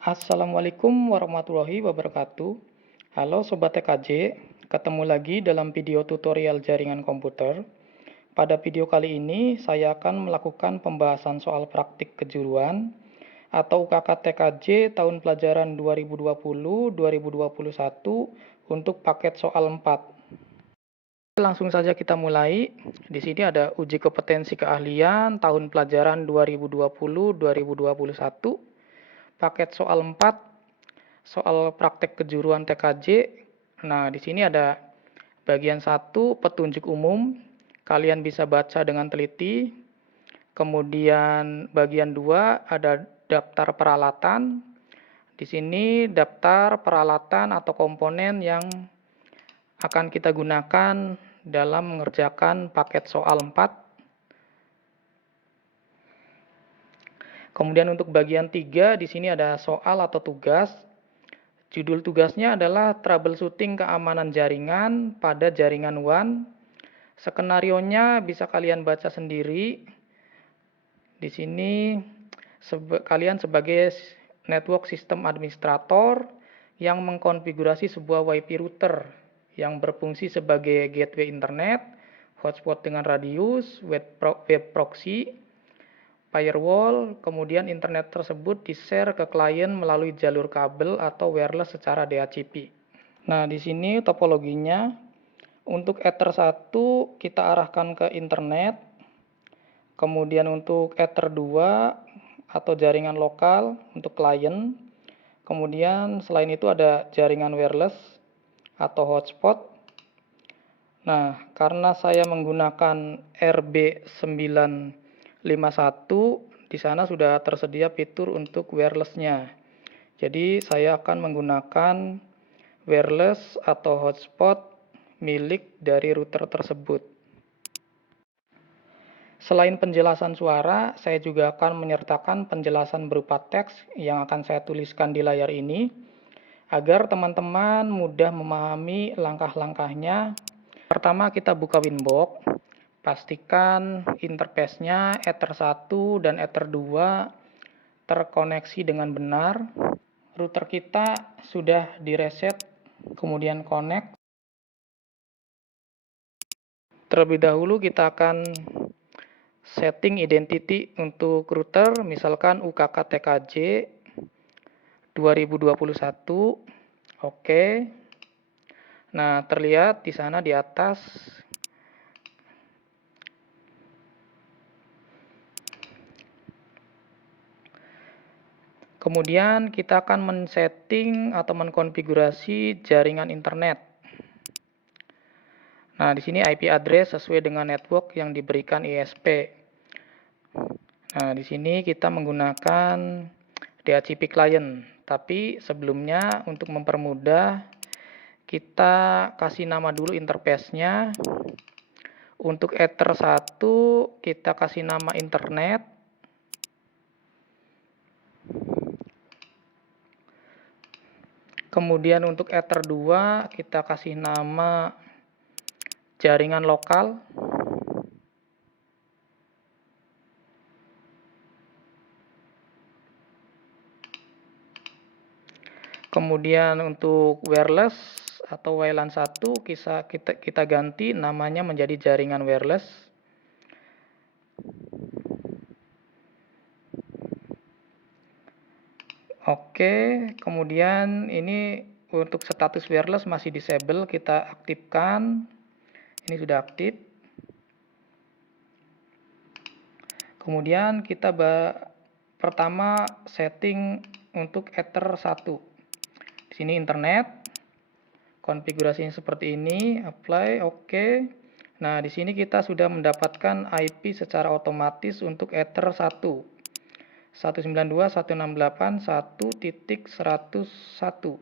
Assalamualaikum warahmatullahi wabarakatuh. Halo Sobat TKJ, ketemu lagi dalam video tutorial jaringan komputer. Pada video kali ini, saya akan melakukan pembahasan soal praktik kejuruan atau UKK TKJ tahun pelajaran 2020-2021 untuk paket soal 4. Langsung saja kita mulai. Di sini ada uji kompetensi keahlian tahun pelajaran 2020-2021. Paket soal 4, soal praktek kejuruan TKJ. Nah, di sini ada bagian 1, petunjuk umum. Kalian bisa baca dengan teliti. Kemudian bagian 2 ada daftar peralatan. Di sini daftar peralatan atau komponen yang akan kita gunakan dalam mengerjakan paket soal 4. Kemudian untuk bagian 3 di sini ada soal atau tugas. Judul tugasnya adalah troubleshooting keamanan jaringan pada jaringan WAN. Skenarionya bisa kalian baca sendiri. Di sini kalian sebagai network system administrator yang mengkonfigurasi sebuah WiFi router yang berfungsi sebagai gateway internet, hotspot dengan radius, web proxy, firewall, kemudian internet tersebut di-share ke klien melalui jalur kabel atau wireless secara DHCP. Nah, di sini topologinya untuk Ether 1 kita arahkan ke internet. Kemudian untuk Ether 2 atau jaringan lokal untuk klien. Kemudian selain itu ada jaringan wireless atau hotspot. Nah, karena saya menggunakan RB951, di sana sudah tersedia fitur untuk wireless-nya. Jadi saya akan menggunakan wireless atau hotspot milik dari router tersebut. Selain penjelasan suara, saya juga akan menyertakan penjelasan berupa teks yang akan saya tuliskan di layar ini, agar teman-teman mudah memahami langkah-langkahnya. Pertama kita buka Winbox. Pastikan interface-nya Ether 1 dan Ether 2 terkoneksi dengan benar. Router kita sudah direset, kemudian connect. Terlebih dahulu kita akan setting identity untuk router, misalkan UKK TKJ 2021. Oke. Nah, terlihat di sana di atas. Kemudian kita akan men-setting atau mengkonfigurasi jaringan internet. Nah, di sini IP address sesuai dengan network yang diberikan ISP. Nah, di sini kita menggunakan DHCP client. Tapi sebelumnya untuk mempermudah, kita kasih nama dulu interface-nya. Untuk Ether 1 kita kasih nama internet. Kemudian untuk Ether 2 kita kasih nama jaringan lokal. Kemudian untuk wireless atau WLAN 1 kita ganti namanya menjadi jaringan wireless. Oke, kemudian ini untuk status wireless masih disable, kita aktifkan. Ini sudah aktif. Kemudian kita pertama setting untuk Ether 1. Di sini internet. Konfigurasinya seperti ini, apply, oke. Nah, di sini kita sudah mendapatkan IP secara otomatis untuk Ether 1. 192.168.1.101.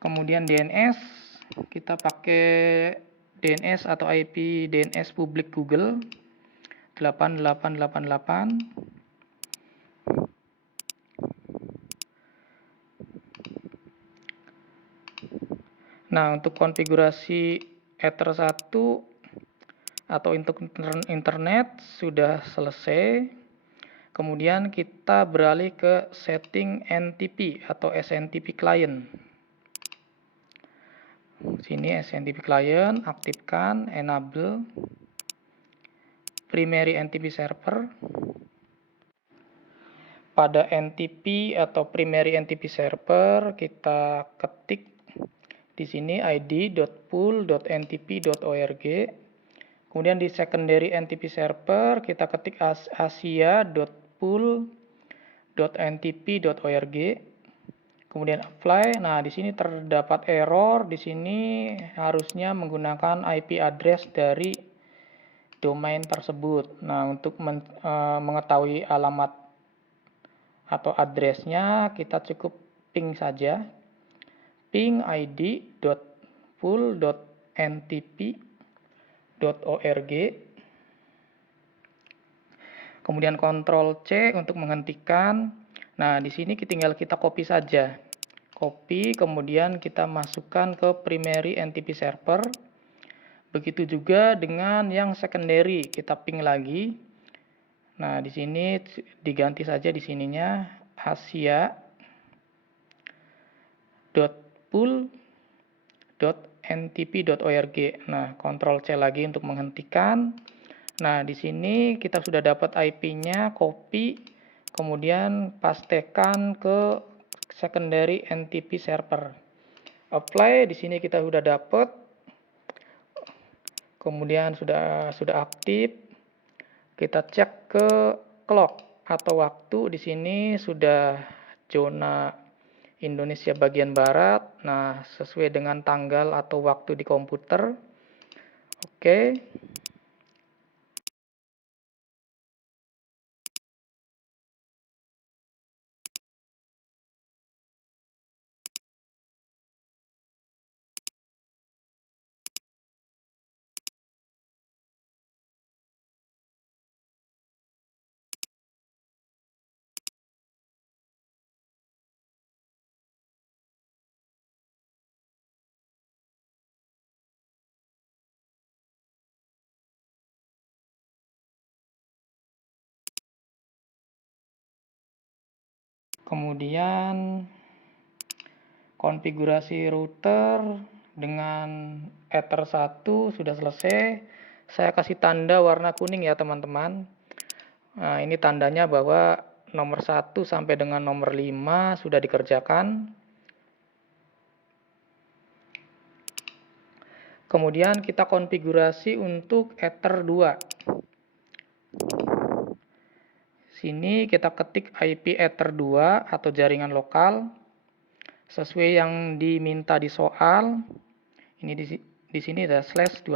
Kemudian DNS, kita pakai DNS atau IP DNS publik Google 8888. Nah, untuk konfigurasi Ether 1 atau untuk internet sudah selesai. Kemudian kita beralih ke setting NTP atau SNTP client. Sini SNTP client, aktifkan, enable primary NTP server. Pada NTP atau primary NTP server kita ketik di sini id.pool.ntp.org. Kemudian di secondary NTP server kita ketik asia.pool.ntp.org. Kemudian apply. Nah, di sini terdapat error. Di sini harusnya menggunakan IP address dari domain tersebut. Nah, untuk mengetahui alamat atau addressnya kita cukup ping saja. Ping id.pool.ntp.org. Kemudian Ctrl C untuk menghentikan. Nah, di sini tinggal kita copy saja. Copy, kemudian kita masukkan ke primary NTP server. Begitu juga dengan yang secondary, kita ping lagi. Nah, di sini diganti saja di sininya asia.pool.ntp.org. Nah, Ctrl C lagi untuk menghentikan. Nah, di sini kita sudah dapat IP-nya, copy, kemudian pastekan ke secondary NTP server. Apply, di sini kita sudah dapat. Kemudian sudah aktif. Kita cek ke clock atau waktu, di sini sudah zona Indonesia bagian barat. Nah, sesuai dengan tanggal atau waktu di komputer. Oke. Kemudian konfigurasi router dengan Ether 1 sudah selesai. Saya kasih tanda warna kuning ya teman-teman. Nah, ini tandanya bahwa nomor 1 sampai dengan nomor 5 sudah dikerjakan. Kemudian kita konfigurasi untuk Ether 2. Sini kita ketik IP Ether 2 atau jaringan lokal sesuai yang diminta di soal. Ini di sini ada /25,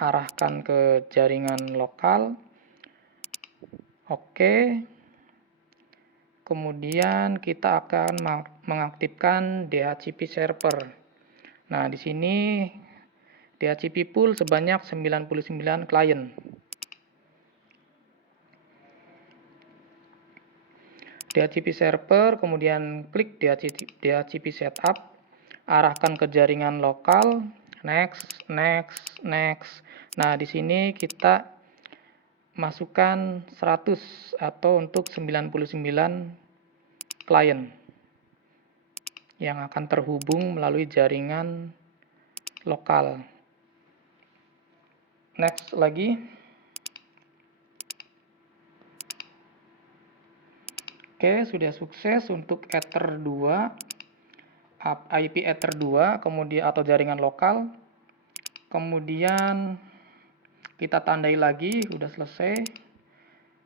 arahkan ke jaringan lokal. Oke. Kemudian kita akan mengaktifkan DHCP server. Nah, di sini DHCP pool sebanyak 99 klien. DHCP server, kemudian klik DHCP setup, arahkan ke jaringan lokal, next. Nah, di sini kita masukkan 100 atau untuk 99 klien yang akan terhubung melalui jaringan lokal. Next lagi. Oke, sudah sukses untuk Ether 2, IP Ether 2, kemudian atau jaringan lokal. Kemudian kita tandai lagi, sudah selesai.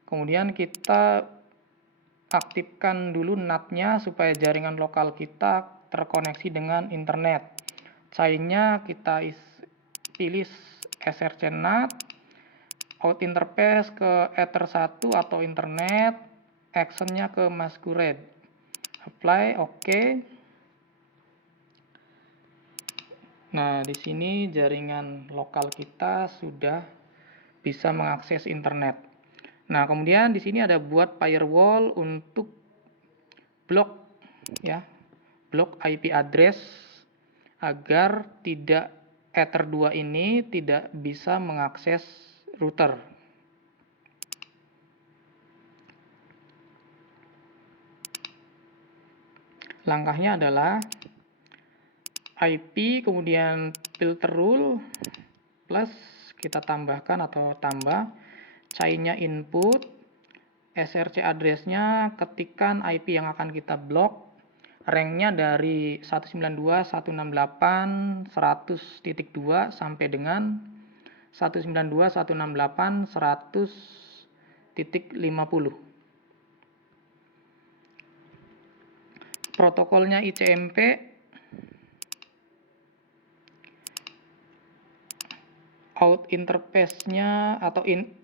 Kemudian kita aktifkan dulu NAT-nya supaya jaringan lokal kita terkoneksi dengan internet. Chain-nya kita pilih SRC NAT, out interface ke Ether 1 atau internet, action-nya ke Masquerade. Apply, oke. Nah, di sini jaringan lokal kita sudah bisa mengakses internet. Nah, kemudian di sini ada buat firewall untuk blok ya, blok IP address agar tidak Ether 2 ini tidak bisa mengakses router. Langkahnya adalah IP, kemudian filter rule, plus kita tambahkan atau tambah chain-nya input, src address-nya ketikkan IP yang akan kita blok, rank-nya dari 192.168.100.2 sampai dengan 192.168.100.50. Protokolnya ICMP, out interface-nya atau in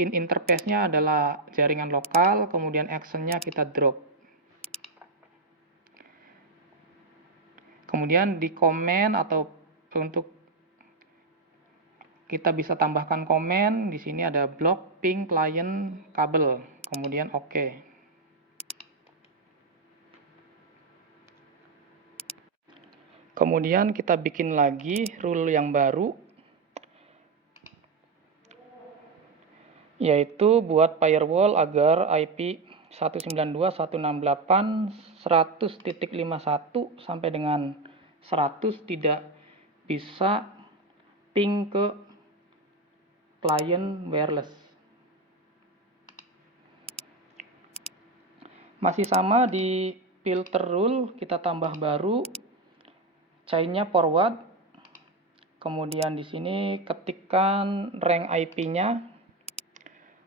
interface-nya adalah jaringan lokal, kemudian action-nya kita drop. Kemudian di komen atau untuk kita bisa tambahkan komen, di sini ada block ping client kabel, kemudian oke. Kemudian kita bikin lagi rule yang baru, yaitu buat firewall agar IP 192.168.100.51 sampai dengan 100 tidak bisa ping ke client wireless. Masih sama di filter rule, kita tambah baru chain-nya forward. Kemudian di sini ketikkan rank IP-nya.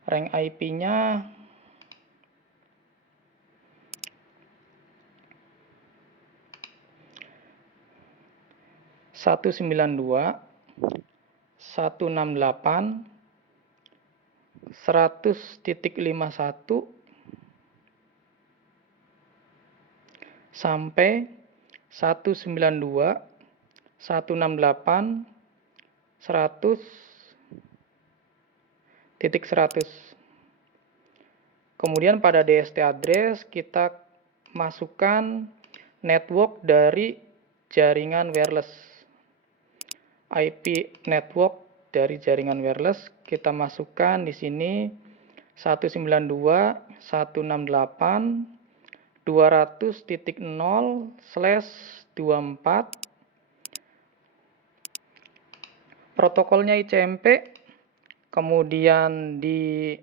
Rank IP-nya 192.168.100.51 sampai 192.168.100.100. Kemudian pada DST address kita masukkan network dari jaringan wireless. IP network dari jaringan wireless kita masukkan di sini 192.168.200.0/24. Protokolnya ICMP, kemudian di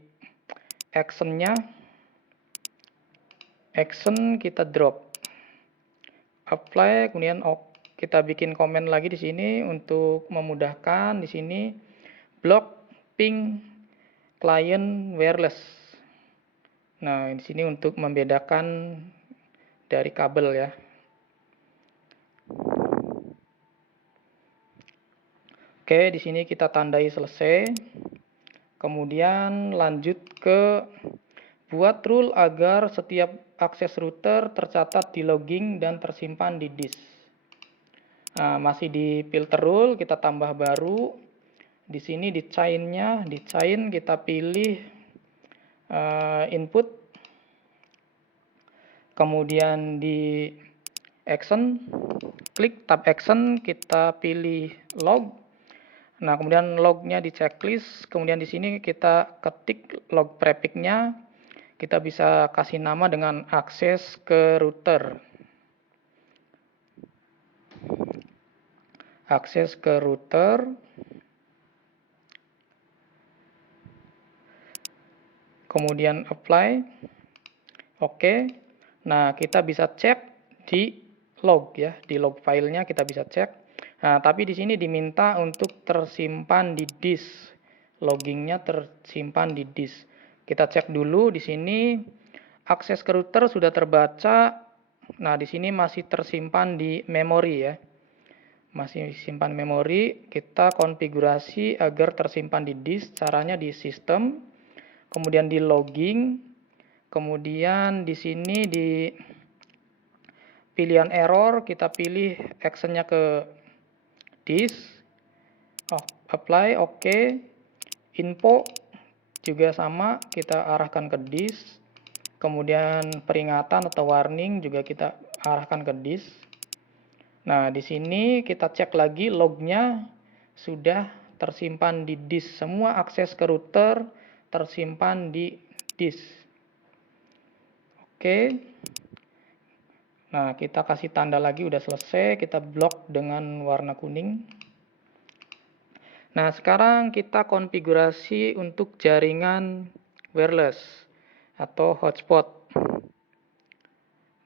action-nya, action kita drop, apply, kemudian kita bikin komen lagi di sini untuk memudahkan. Di sini block ping client wireless. Nah, di sini untuk membedakan dari kabel ya. Oke, di sini kita tandai selesai. Kemudian lanjut ke buat rule agar setiap akses router tercatat di logging dan tersimpan di disk. Nah, masih di filter rule, kita tambah baru. Di sini di chain-nya, di chain kita pilih input. Kemudian di action, klik tab action, kita pilih log. Nah, kemudian lognya di checklist. Kemudian di sini kita ketik log prefix-nya. Kita bisa kasih nama dengan akses ke router. Akses ke router. Kemudian apply. Oke. Nah, kita bisa cek di log ya, di log filenya kita bisa cek. Nah, tapi di sini diminta untuk tersimpan di disk. Loggingnya tersimpan di disk. Kita cek dulu di sini akses ke router sudah terbaca. Nah, di sini masih tersimpan di memori ya. Masih simpan memori, kita konfigurasi agar tersimpan di disk. Caranya di sistem, kemudian di logging, kemudian di sini di pilihan error kita pilih actionnya ke disk, apply, oke. Info juga sama, kita arahkan ke disk. Kemudian peringatan atau warning juga kita arahkan ke disk. Nah, di sini kita cek lagi lognya sudah tersimpan di disk. Semua akses ke router tersimpan di disk. Oke. Nah, kita kasih tanda lagi udah selesai, kita blok dengan warna kuning. Nah, sekarang kita konfigurasi untuk jaringan wireless atau hotspot.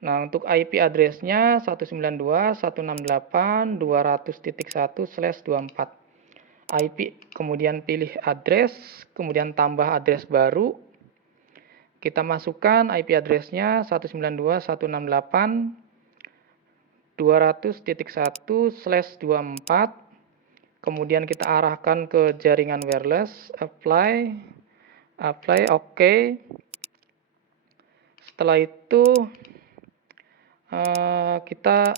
Nah, untuk IP address-nya 192.168.200.1/24. IP, kemudian pilih address, kemudian tambah address baru. Kita masukkan IP address-nya 192.168.200.1/24. Kemudian kita arahkan ke jaringan wireless, apply, OK. Setelah itu kita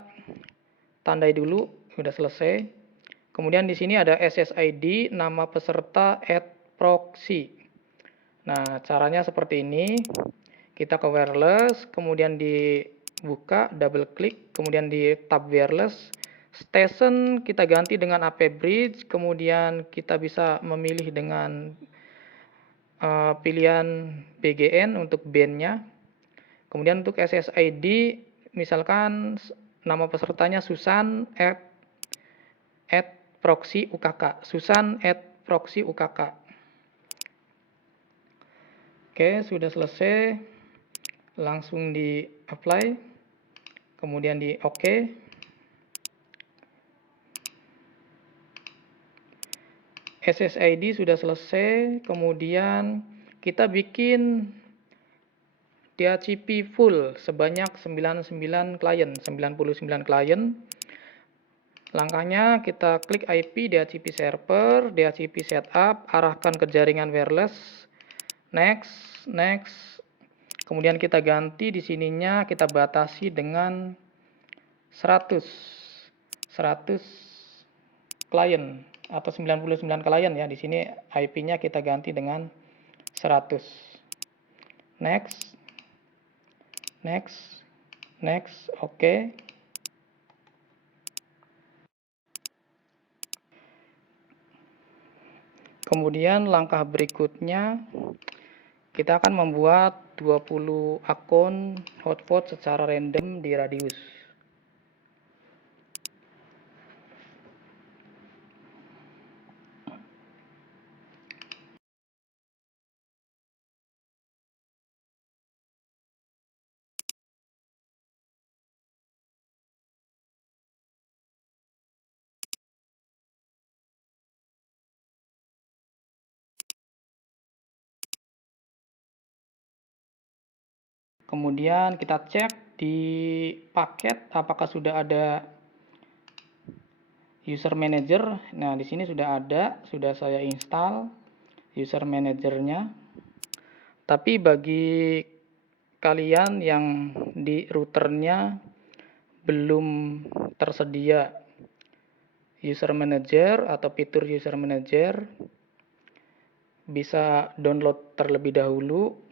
tandai dulu, sudah selesai. Kemudian di sini ada SSID, nama peserta, @proxy. Nah, caranya seperti ini. Kita ke wireless, kemudian dibuka, double klik, kemudian di tab wireless. Station kita ganti dengan AP Bridge, kemudian kita bisa memilih dengan pilihan BGN untuk band-nya. Kemudian untuk SSID, misalkan nama pesertanya Susan @proxy UKK. Susan @proxy UKK. Oke, sudah selesai. Langsung di apply. Kemudian di OK. SSID sudah selesai. Kemudian kita bikin DHCP full sebanyak 99 klien, 99 klien. Langkahnya kita klik IP DHCP server, DHCP setup, arahkan ke jaringan wireless, next. Kemudian kita ganti di sininya, kita batasi dengan 100 klien atau 99 klien ya. Di sini IP-nya kita ganti dengan 100. Next, oke. Kemudian langkah berikutnya kita akan membuat 20 akun hotspot secara random di Radius. Kemudian kita cek di paket apakah sudah ada user manager. Nah, di sini sudah ada, sudah saya install user manajernya. Tapi bagi kalian yang di routernya belum tersedia user manager atau fitur user manager, bisa download terlebih dahulu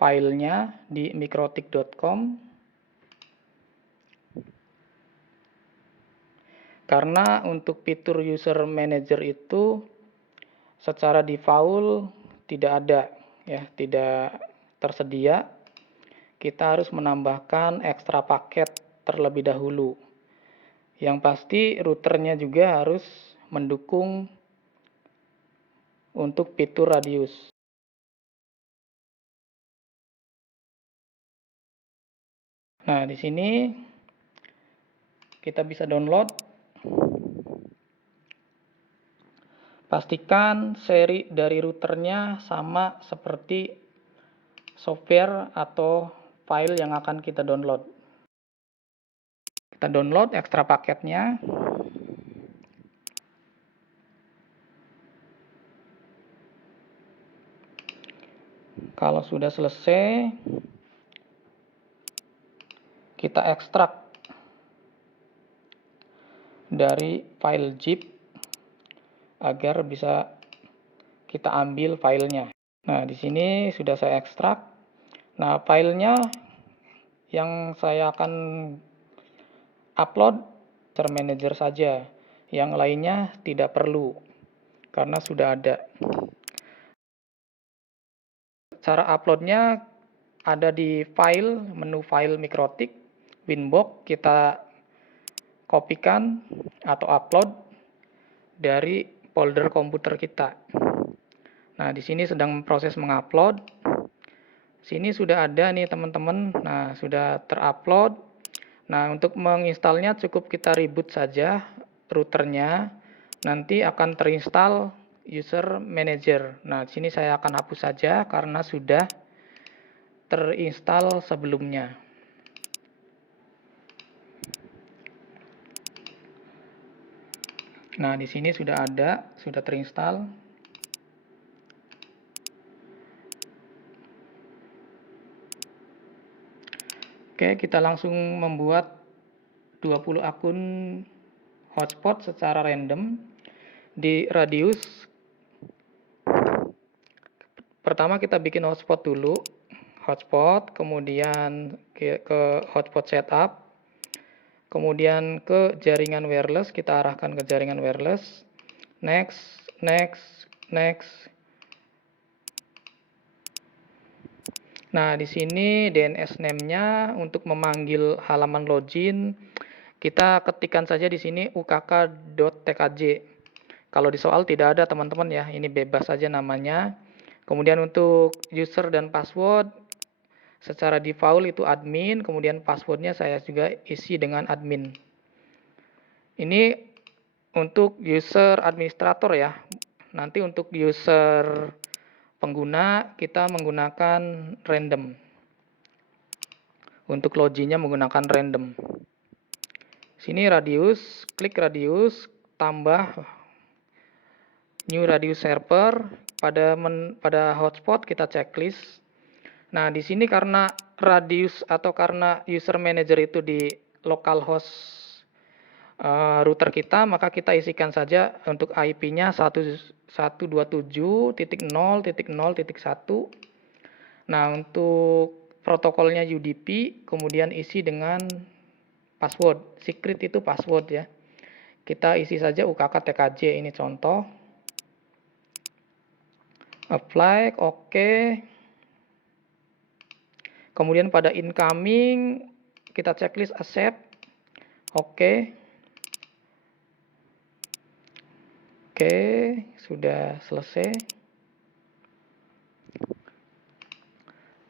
filenya di mikrotik.com. Karena untuk fitur user manager itu secara default tidak ada ya, tidak tersedia. Kita harus menambahkan ekstra paket terlebih dahulu. Yang pasti routernya juga harus mendukung untuk fitur Radius. Nah, di sini kita bisa download. Pastikan seri dari routernya sama seperti software atau file yang akan kita download. Kita download ekstra paketnya. Kalau sudah selesai, kita ekstrak dari file zip agar bisa kita ambil filenya. Nah, di sini sudah saya ekstrak. Nah, filenya yang saya akan upload user manager saja. Yang lainnya tidak perlu karena sudah ada. Cara uploadnya ada di file, menu file Mikrotik. Winbox, kita kopikan atau upload dari folder komputer kita. Nah, di sini sedang proses mengupload. Sini sudah ada nih teman-teman. Nah, sudah terupload. Nah, untuk menginstalnya cukup kita reboot saja routernya. Nanti akan terinstall user manager. Nah, di sini saya akan hapus saja karena sudah terinstall sebelumnya. Nah, di sini sudah ada, sudah terinstall. Oke, kita langsung membuat 20 akun hotspot secara random di Radius. Pertama kita bikin hotspot dulu. Hotspot, kemudian ke hotspot setup. Kemudian ke jaringan wireless, kita arahkan ke jaringan wireless. Next, next, next. Nah, di sini DNS name-nya untuk memanggil halaman login, kita ketikkan saja di sini ukk.tkj. Kalau di soal tidak ada teman-teman ya, ini bebas saja namanya. Kemudian untuk user dan password, secara default itu admin, kemudian passwordnya saya juga isi dengan admin. Ini untuk user administrator ya. Nanti untuk user pengguna kita menggunakan random. Untuk loginnya menggunakan random. Sini radius, klik radius, tambah new radius server. Pada hotspot kita checklist. Nah, di sini karena radius atau karena user manager itu di localhost router kita, maka kita isikan saja untuk IP-nya 127.0.0.1. Nah, untuk protokolnya UDP, kemudian isi dengan password. Secret itu password ya. Kita isi saja ukk.tkj, ini contoh. Apply, oke. Kemudian pada incoming kita checklist accept. Oke. Oke, sudah selesai.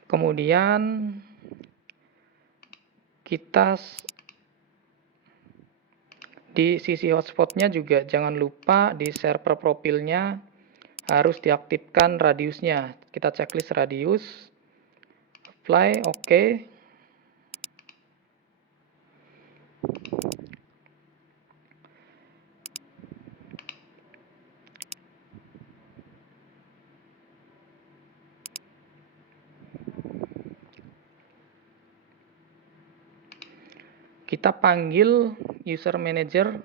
Kemudian kita di sisi hotspotnya juga jangan lupa di server profilnya harus diaktifkan radiusnya. Kita checklist radius. Apply, oke. Kita panggil user manager.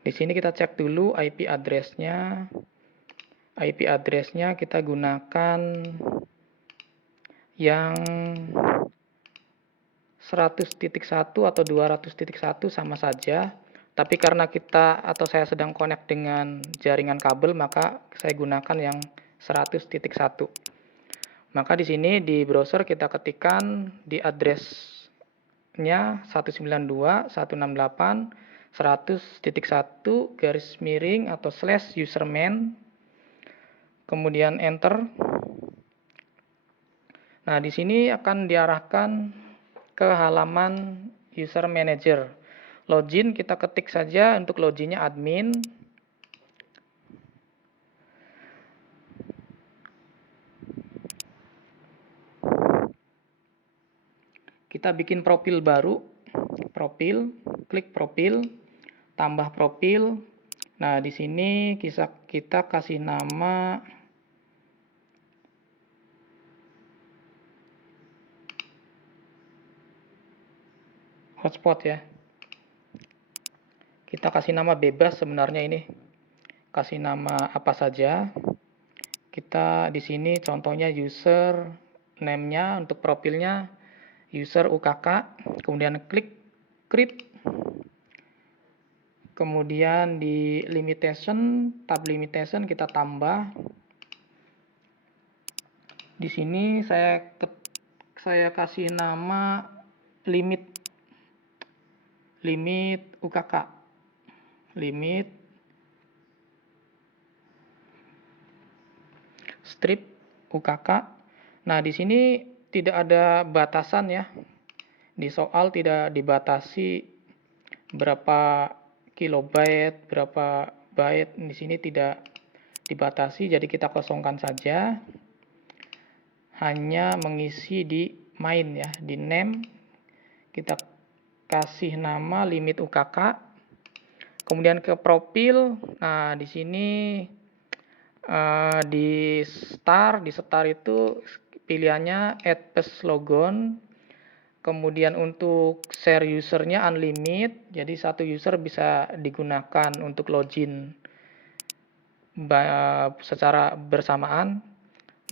Di sini kita cek dulu IP address-nya. IP address-nya kita gunakan yang 100.1 atau 200.1 sama saja. Tapi karena kita atau saya sedang connect dengan jaringan kabel, maka saya gunakan yang 100.1. Maka di sini di browser kita ketikkan di address-nya 192.168.100.1 garis miring atau slash username. Kemudian enter. Nah, di sini akan diarahkan ke halaman user manager. Login kita ketik saja, untuk loginnya admin. Kita bikin profil baru. Profil, klik profil, tambah profil. Nah, di sini kita kasih nama hotspot ya. Kita kasih nama bebas sebenarnya ini. Kasih nama apa saja. Kita di sini contohnya user name-nya, untuk profilnya user UKK, kemudian klik create Kemudian di limitation, tab limitation kita tambah. Di sini saya kasih nama limit UKK. Limit strip UKK. Nah, di sini tidak ada batasan ya. Di soal tidak dibatasi berapa kilobyte, berapa byte. Di sini tidak dibatasi, jadi kita kosongkan saja. Hanya mengisi di main ya, di name kita kasih nama limit UKK. Kemudian ke profil. Nah, di sini di start itu pilihannya add paste logon. Kemudian untuk share usernya unlimited, jadi satu user bisa digunakan untuk login secara bersamaan.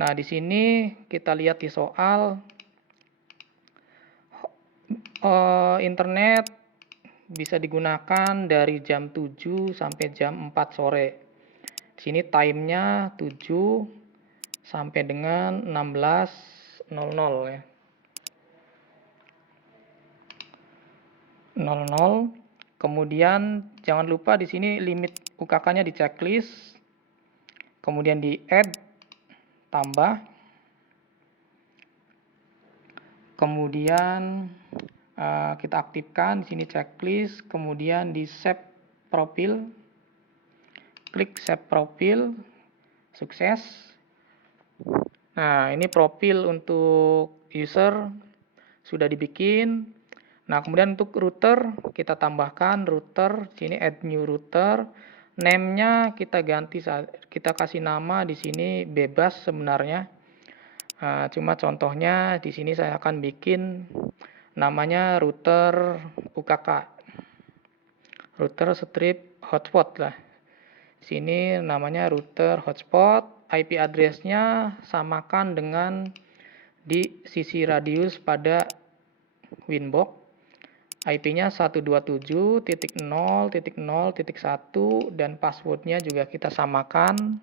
Nah, di sini kita lihat di soal internet bisa digunakan dari jam 7 sampai jam 4 sore. Di sini time-nya 7 sampai dengan 16.00 ya. 00. Kemudian jangan lupa di sini limit UKK-nya di checklist. Kemudian di add tambah. Kemudian kita aktifkan di sini checklist, kemudian di save profil. Klik save profil. Sukses. Nah, ini profil untuk user sudah dibikin. Nah, kemudian untuk router kita tambahkan router, sini add new router. Name-nya kita ganti, kita kasih nama di sini bebas sebenarnya. Cuma contohnya di sini saya akan bikin namanya router UKK. Router strip hotspot lah. Sini namanya router hotspot. IP address-nya samakan dengan di sisi radius pada Winbox. IP-nya 127.0.0.1 dan password-nya juga kita samakan.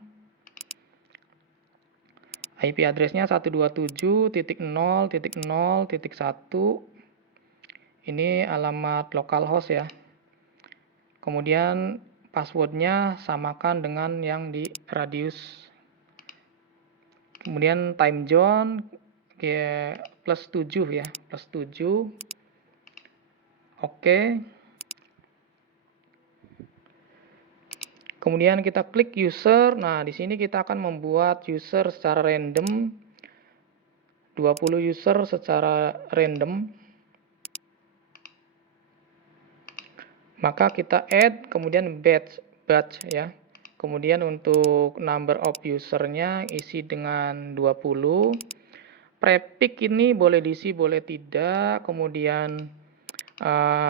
IP address-nya 127.0.0.1. Ini alamat localhost ya. Kemudian password-nya samakan dengan yang di radius. Kemudian time zone plus 7 ya, plus 7. Oke. Kemudian kita klik user. Nah, di sini kita akan membuat user secara random. 20 user secara random. Maka kita add, kemudian batch ya. Kemudian untuk number of usernya isi dengan 20. Prefix ini boleh diisi, boleh tidak. Kemudian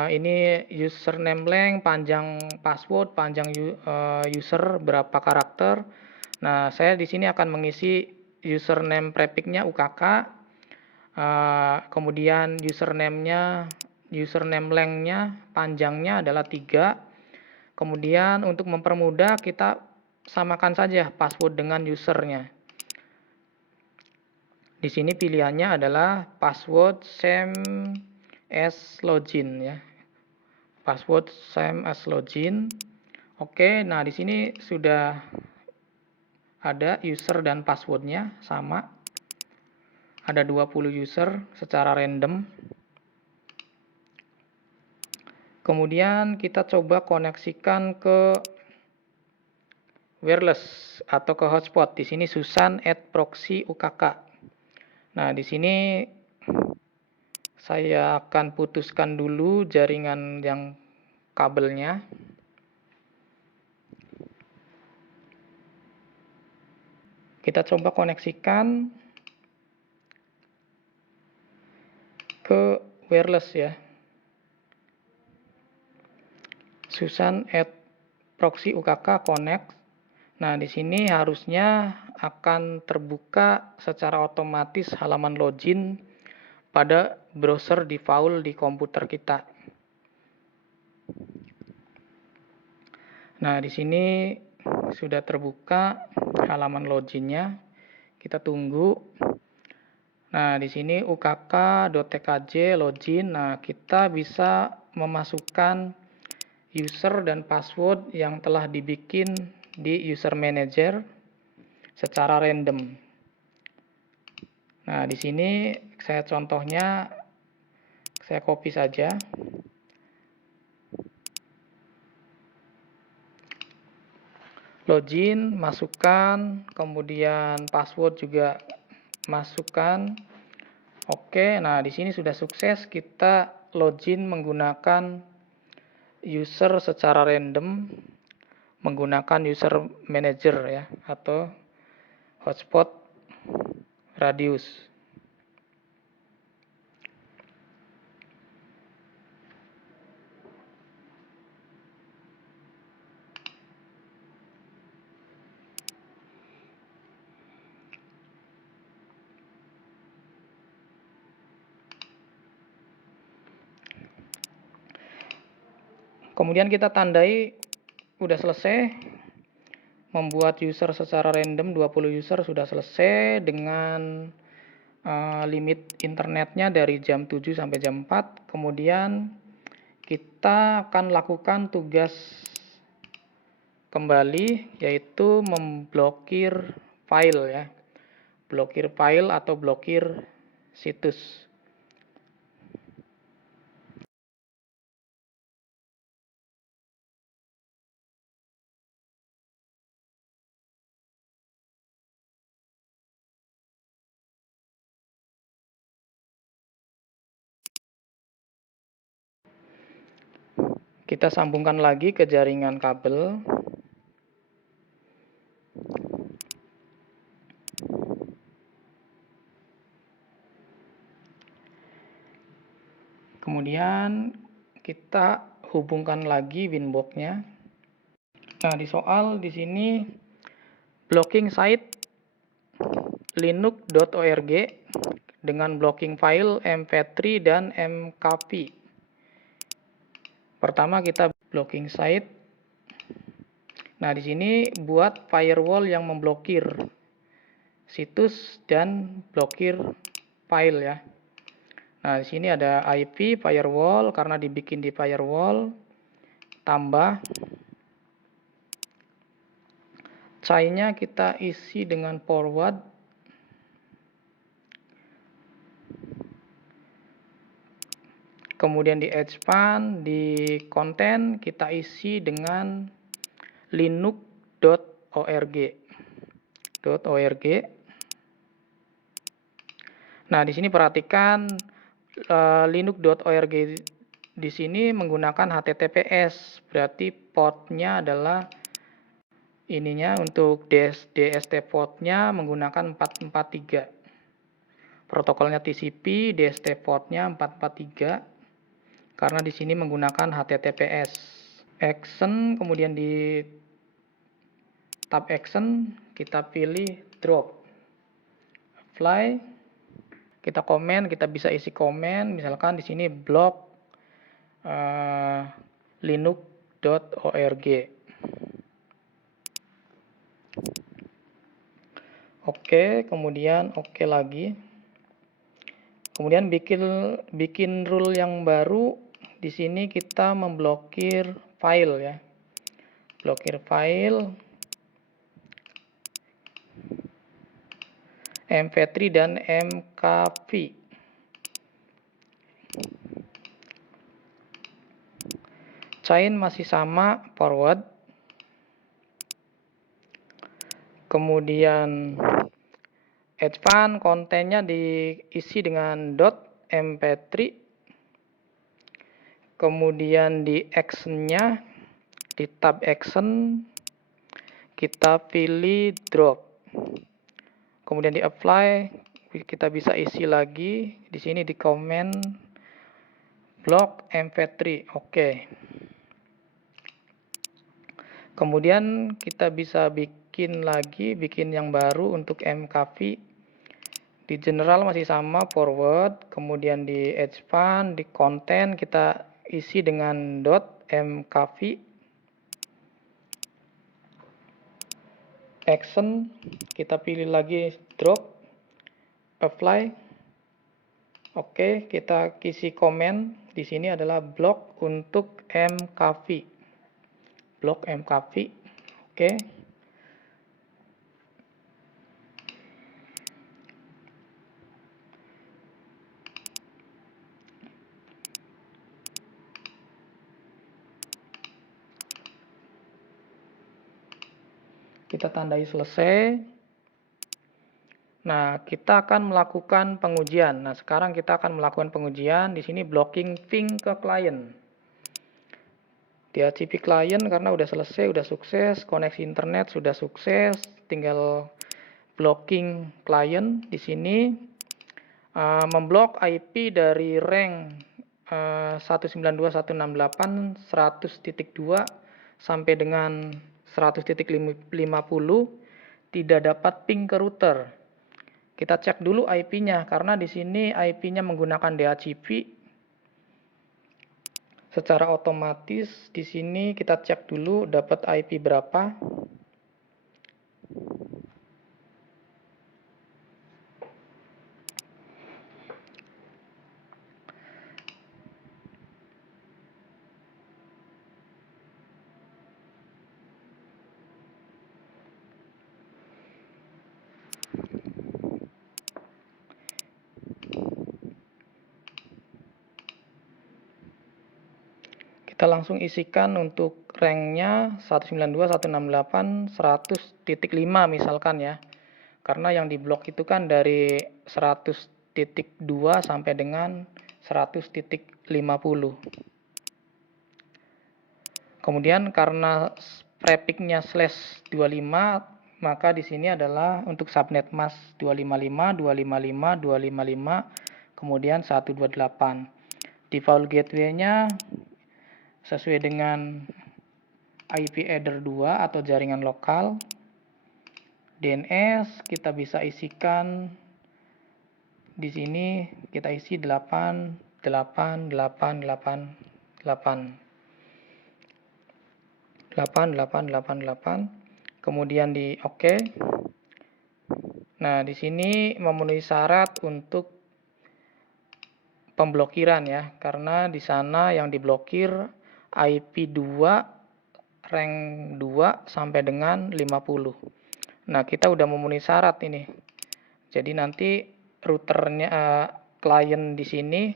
ini username blank, panjang password, panjang user berapa karakter. Nah, saya di sini akan mengisi username prefixnya UKK. Kemudian username length-nya panjangnya adalah 3. Kemudian untuk mempermudah kita samakan saja password dengan usernya. Di sini pilihannya adalah password same as login ya. Password same as login. Oke, nah di sini sudah ada user dan passwordnya sama. Ada 20 user secara random. Kemudian kita coba koneksikan ke wireless atau ke hotspot. Di sini Susan add proxy UKK. Nah, di sini saya akan putuskan dulu jaringan yang kabelnya. Kita coba koneksikan ke wireless ya. Susan add proxy UKK connect. Nah, di sini harusnya akan terbuka secara otomatis halaman login pada browser default di komputer kita. Nah, di sini sudah terbuka halaman loginnya. Kita tunggu. Nah, di sini ukk.tkj login. Nah, kita bisa memasukkan user dan password yang telah dibikin di user manager secara random. Nah, di sini saya contohnya saya copy saja. Login, masukkan, kemudian password juga masukkan. Oke, nah di sini sudah sukses kita login menggunakan user secara random menggunakan user manager ya atau hotspot radius. Kemudian kita tandai udah selesai membuat user secara random 20 user sudah selesai dengan limit internetnya dari jam 7 sampai jam 4. Kemudian kita akan lakukan tugas kembali yaitu memblokir file ya. Blokir file atau blokir situs. Kita sambungkan lagi ke jaringan kabel. Kemudian kita hubungkan lagi winbox-nya. Nah, di soal di sini blocking site linux.org dengan blocking file mp3 dan mkv. Pertama kita blocking site. Nah, di sini buat firewall yang memblokir situs dan blokir file ya. Nah, di sini ada IP firewall karena dibikin di firewall. Tambah chainnya kita isi dengan forward. Kemudian di expand, di konten kita isi dengan linux.org. Nah, di sini perhatikan linux.org di sini menggunakan HTTPS, berarti portnya adalah ininya untuk DST portnya menggunakan 443. Protokolnya TCP, DST portnya 443 karena di sini menggunakan HTTPS. Action, kemudian di tab action kita pilih drop. Apply. Kita komen, kita bisa isi komen, misalkan di sini blog linux.org. Oke, kemudian oke lagi. Kemudian bikin rule yang baru. Di sini kita memblokir file ya. Blokir file mp3 dan mkv. Chain masih sama, forward. Kemudian advance kontennya diisi dengan .mp3. Kemudian di actionnya di tab action kita pilih drop. Kemudian di apply kita bisa isi lagi di sini di comment block mp3. Oke. Kemudian kita bisa bikin yang baru untuk mkv. Di general masih sama forward, kemudian di expand, di content kita isi dengan .mkv. action, kita pilih lagi drop, apply. Oke, kita isi komen. Di sini adalah blok untuk mkv. Blok mkv. Oke. Kita tandai selesai. Nah, kita akan melakukan pengujian. Nah, sekarang kita akan melakukan pengujian. Di sini blocking ping ke klien. DHCP klien karena udah selesai, udah sukses, koneksi internet sudah sukses, tinggal blocking klien. Di sini memblok IP dari rank 192.168.100.2 sampai dengan 100.50 tidak dapat ping ke router. Kita cek dulu IP-nya karena di sini IP-nya menggunakan DHCP. Secara otomatis di sini kita cek dulu dapat IP berapa. Kita langsung isikan untuk ranknya 192.168.100.5 misalkan ya. Karena yang diblok itu kan dari 100.2 sampai dengan 100.50. Kemudian karena prefixnya /25, maka di sini adalah untuk subnet mask 255, 255, 255, kemudian 128. Default gateway-nya sesuai dengan IP header 2 atau jaringan lokal. DNS kita bisa isikan di sini, kita isi 8, 8, 8, 8, 8. 8, 8, 8, 8. Kemudian di oke. Nah, di sini memenuhi syarat untuk pemblokiran ya, karena di sana yang diblokir IP 2 rank 2 sampai dengan 50. Nah, kita udah memenuhi syarat ini. Jadi nanti routernya klien di sini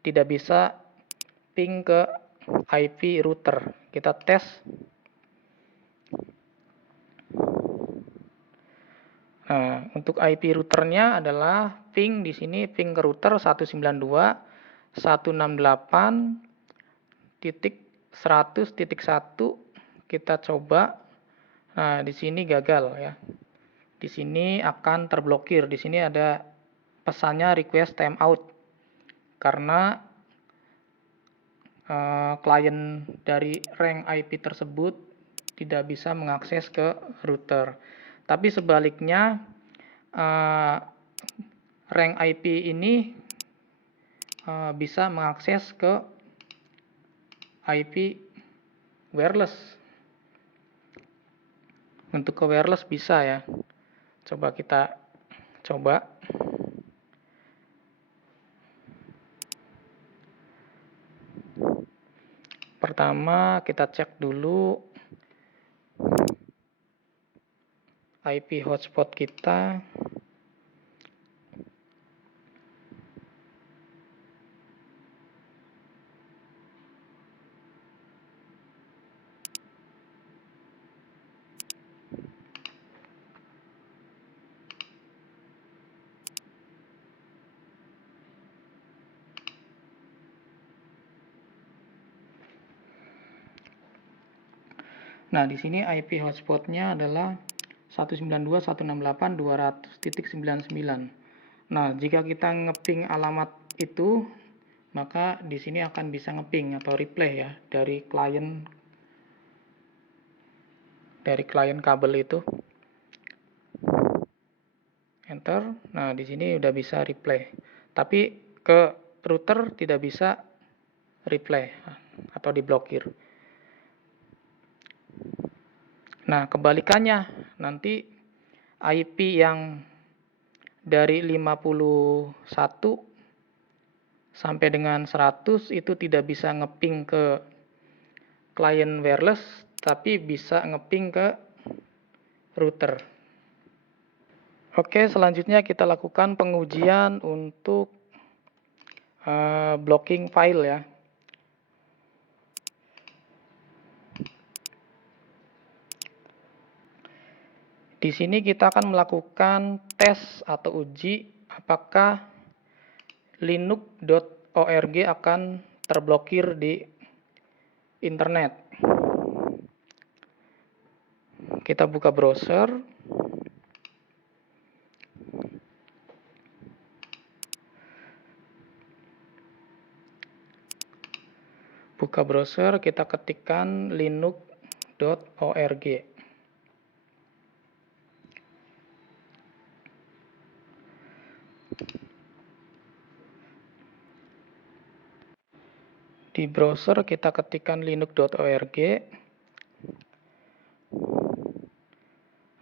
tidak bisa ping ke IP router. Kita tes. Nah, untuk IP routernya adalah ping di sini ping ke router 192.168.100.1 kita coba. Nah, di sini gagal ya. Di sini akan terblokir. Di sini ada pesannya request timeout karena klien dari rank IP tersebut tidak bisa mengakses ke router. Tapi sebaliknya rank IP ini bisa mengakses ke IP wireless. Untuk ke wireless bisa ya. Coba kita coba. Pertama kita cek dulu IP hotspot kita. Nah, di sini IP hotspotnya adalah 192.168.200.99. Nah, jika kita ngeping alamat itu, maka di sini akan bisa ngeping atau replay ya dari klien kabel itu. Enter. Nah, di sini udah bisa replay. Tapi ke router tidak bisa replay atau diblokir. Nah, kebalikannya, nanti IP yang dari 51 sampai dengan 100 itu tidak bisa ngeping ke klien wireless, tapi bisa ngeping ke router. Oke, selanjutnya kita lakukan pengujian untuk blocking file ya. Di sini kita akan melakukan tes atau uji apakah linux.org akan terblokir di internet. Kita buka browser. Buka browser, kita ketikkan linux.org. Di browser kita ketikkan linux.org.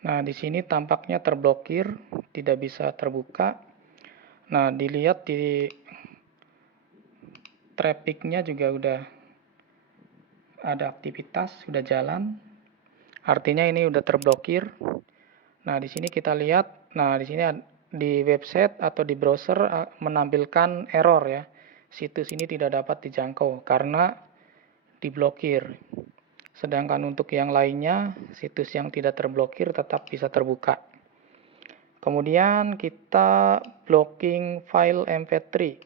Nah, di sini tampaknya terblokir, tidak bisa terbuka. Nah, dilihat di trafficnya juga udah ada aktivitas, sudah jalan. Artinya ini udah terblokir. Nah, di sini kita lihat, nah di sini di website atau di browser menampilkan error ya. Situs ini tidak dapat dijangkau karena diblokir. Sedangkan untuk yang lainnya, situs yang tidak terblokir tetap bisa terbuka. Kemudian kita blocking file mp3.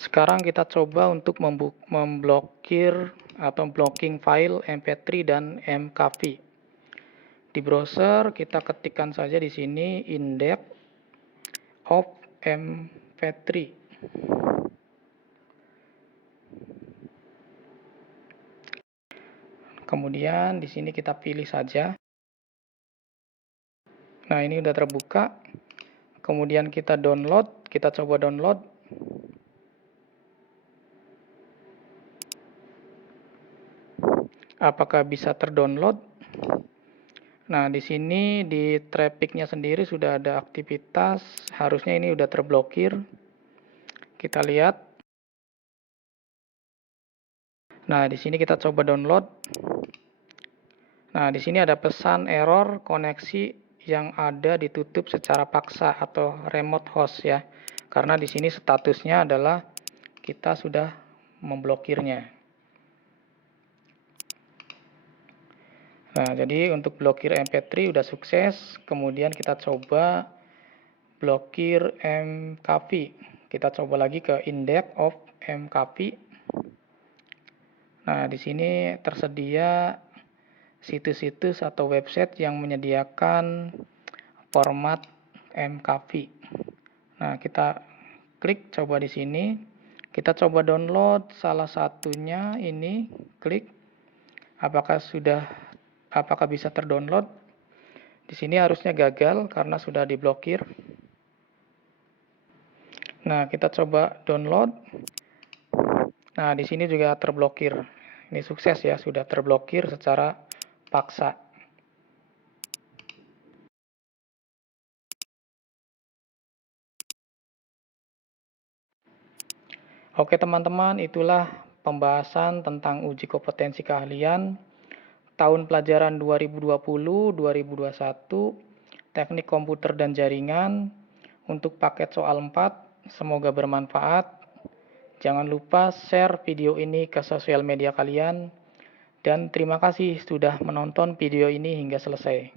Sekarang kita coba untuk memblokir atau blocking file mp3 dan mkv. Di browser kita ketikkan saja di sini index of mp3. Kemudian di sini kita pilih saja. Nah, ini udah terbuka. Kemudian kita download, kita coba download. Apakah bisa terdownload? Nah, di sini di trafficnya sendiri sudah ada aktivitas, harusnya ini udah terblokir. Kita lihat. Nah, di sini kita coba download. Nah, di sini ada pesan error koneksi yang ada ditutup secara paksa atau remote host ya. Karena di sini statusnya adalah kita sudah memblokirnya. Nah, jadi untuk blokir mp3 udah sukses. Kemudian kita coba blokir mkv. Kita coba lagi ke index of mkv. Nah, di sini tersedia situs-situs atau website yang menyediakan format mkv. Nah, kita klik coba di sini. Kita coba download salah satunya ini, klik. Apakah bisa terdownload? Di sini harusnya gagal karena sudah diblokir. Nah, kita coba download. Nah, di sini juga terblokir. Ini sukses ya, sudah terblokir secara paksa. Oke teman-teman, itulah pembahasan tentang uji kompetensi keahlian tahun pelajaran 2020-2021, teknik komputer dan jaringan untuk paket soal 4. Semoga bermanfaat. Jangan lupa share video ini ke sosial media kalian. Dan terima kasih sudah menonton video ini hingga selesai.